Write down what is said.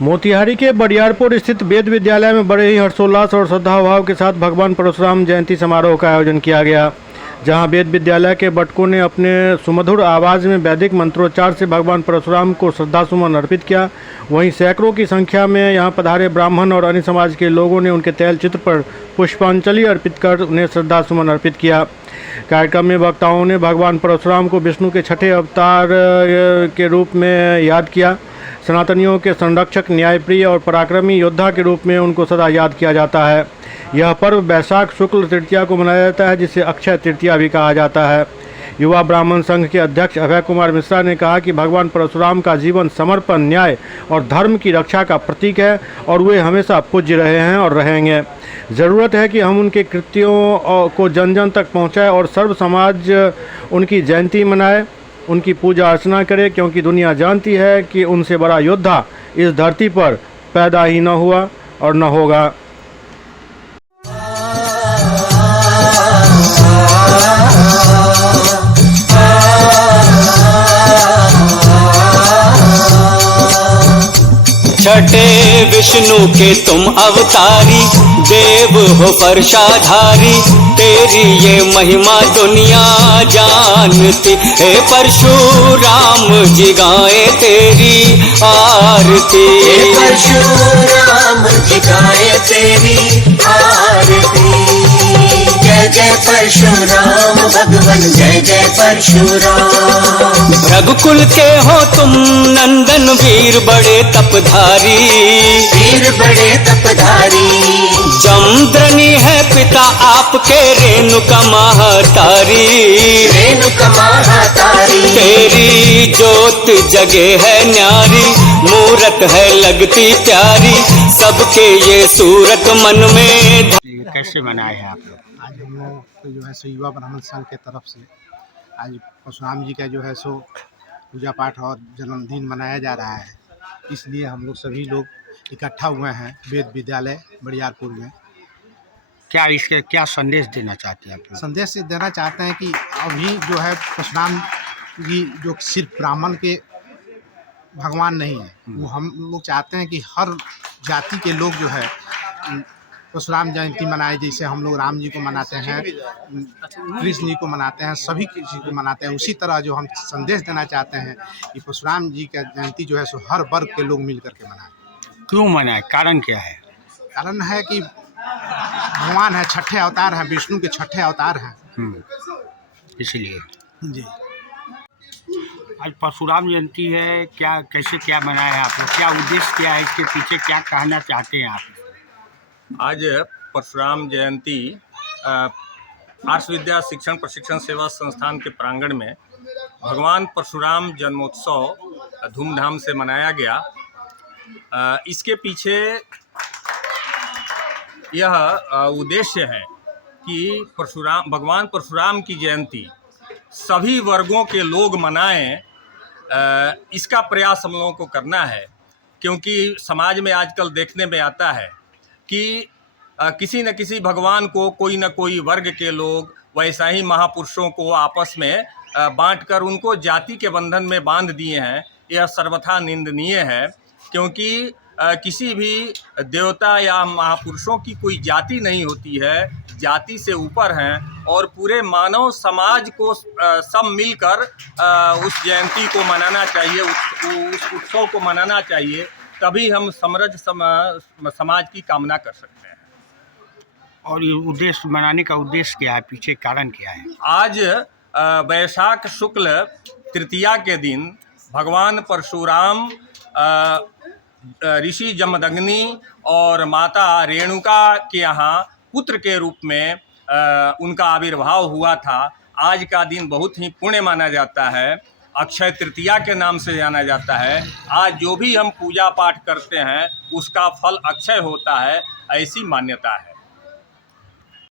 मोतिहारी के बरियारपुर स्थित वेद विद्यालय में बड़े ही हर्षोल्लास और श्रद्धाभाव के साथ भगवान परशुराम जयंती समारोह का आयोजन किया गया, जहां वेद विद्यालय के बटकों ने अपने सुमधुर आवाज़ में वैदिक मंत्रोच्चार से भगवान परशुराम को श्रद्धासुमन अर्पित किया। वहीं सैकड़ों की संख्या में यहां पधारे ब्राह्मण और अन्य समाज के लोगों ने उनके तैल चित्र पर पुष्पांजलि अर्पित कर उन्हें श्रद्धासुमन अर्पित किया। कार्यक्रम में वक्ताओं ने भगवान परशुराम को विष्णु के छठे अवतार के रूप में याद किया। सनातनियों के संरक्षक, न्यायप्रिय और पराक्रमी योद्धा के रूप में उनको सदा याद किया जाता है। यह पर्व वैशाख शुक्ल तृतीया को मनाया जाता है, जिसे अक्षय तृतीया भी कहा जाता है। युवा ब्राह्मण संघ के अध्यक्ष अभय कुमार मिश्रा ने कहा कि भगवान परशुराम का जीवन समर्पण, न्याय और धर्म की रक्षा का प्रतीक है और वे हमेशा पूज्य रहे हैं और रहेंगे। ज़रूरत है कि हम उनके कृत्यों को जन जन तक पहुँचाएँ और सर्व समाज उनकी जयंती मनाए, उनकी पूजा अर्चना करे, क्योंकि दुनिया जानती है कि उनसे बड़ा योद्धा इस धरती पर पैदा ही न हुआ और न होगा। छठे विष्णु के तुम अवतारी, देव हो परशाधारी, तेरी ये महिमा दुनिया जानती। हे परशुराम जी गाए तेरी आरती, हे परशुराम जी गाए तेरी आरती। जय जय परशुराम भगवान, जय जय परशुराम। रघुकुल के हो तुम नंदन, वीर बड़े तपधारी, वीर बड़े तपधारी। जमदग्नि है पिता आपके, रेणुका महतारी, रेणुका महतारी। तेरी ज्योत जगे है न्यारी, मूरत है लगती प्यारी, सबके ये सूरत मन में। कैसे मनाए हैं आप लोग? आज हम लोग को जो है सो युवा ब्राह्मण संघ के तरफ से आज परशुराम जी का जो है सो पूजा पाठ और जन्मदिन मनाया जा रहा है। इसलिए हम लोग सभी लोग इकट्ठा हुए हैं वेद विद्यालय बरियारपुर में। क्या इसके क्या संदेश देना चाहते हैं आप लोग? संदेश देना चाहते हैं कि अभी जो है परशुराम जी जो सिर्फ ब्राह्मण के भगवान नहीं है, वो हम लोग चाहते हैं कि हर जाति के लोग जो है परशुराम जयंती मनाए। जैसे हम लोग राम जी को मनाते हैं, कृष्ण जी को मनाते हैं, सभी किसी को मनाते हैं, उसी तरह जो हम संदेश देना चाहते हैं कि परशुराम जी का जयंती जो है सो हर वर्ग के लोग मिल करके मनाएं। क्यों मनाए, कारण क्या है? कारण है कि भगवान है, छठे अवतार हैं, विष्णु के छठे अवतार हैं, इसलिए। जी। आज परशुराम जयंती है, क्या कैसे क्या मनाए हैं आप लोग? क्या उद्देश्य क्या है इसके पीछे, क्या कहना चाहते हैं आप? आज परशुराम जयंती आर्ष विद्या शिक्षण प्रशिक्षण सेवा संस्थान के प्रांगण में भगवान परशुराम जन्मोत्सव धूमधाम से मनाया गया। इसके पीछे यह उद्देश्य है कि भगवान परशुराम की जयंती सभी वर्गों के लोग मनाएं। इसका प्रयास हम लोगों को करना है, क्योंकि समाज में आजकल देखने में आता है कि किसी न किसी भगवान को कोई न कोई वर्ग के लोग वैसा ही महापुरुषों को आपस में बांटकर उनको जाति के बंधन में बांध दिए हैं। यह सर्वथा निंदनीय है, क्योंकि किसी भी देवता या महापुरुषों की कोई जाति नहीं होती है, जाति से ऊपर हैं और पूरे मानव समाज को सब मिलकर उस जयंती को मनाना चाहिए, उस उत्सव को मनाना चाहिए। तभी हम समृद्ध समाज की कामना कर सकते हैं। और ये उद्देश्य मनाने का उद्देश्य क्या है, पीछे कारण क्या है? आज वैशाख शुक्ल तृतीया के दिन भगवान परशुराम ऋषि जमदग्नि और माता रेणुका के यहाँ पुत्र के रूप में उनका आविर्भाव हुआ था। आज का दिन बहुत ही पुण्य माना जाता है, अक्षय तृतीया के नाम से जाना जाता है। आज जो भी हम पूजा पाठ करते हैं उसका फल अक्षय होता है, ऐसी मान्यता है।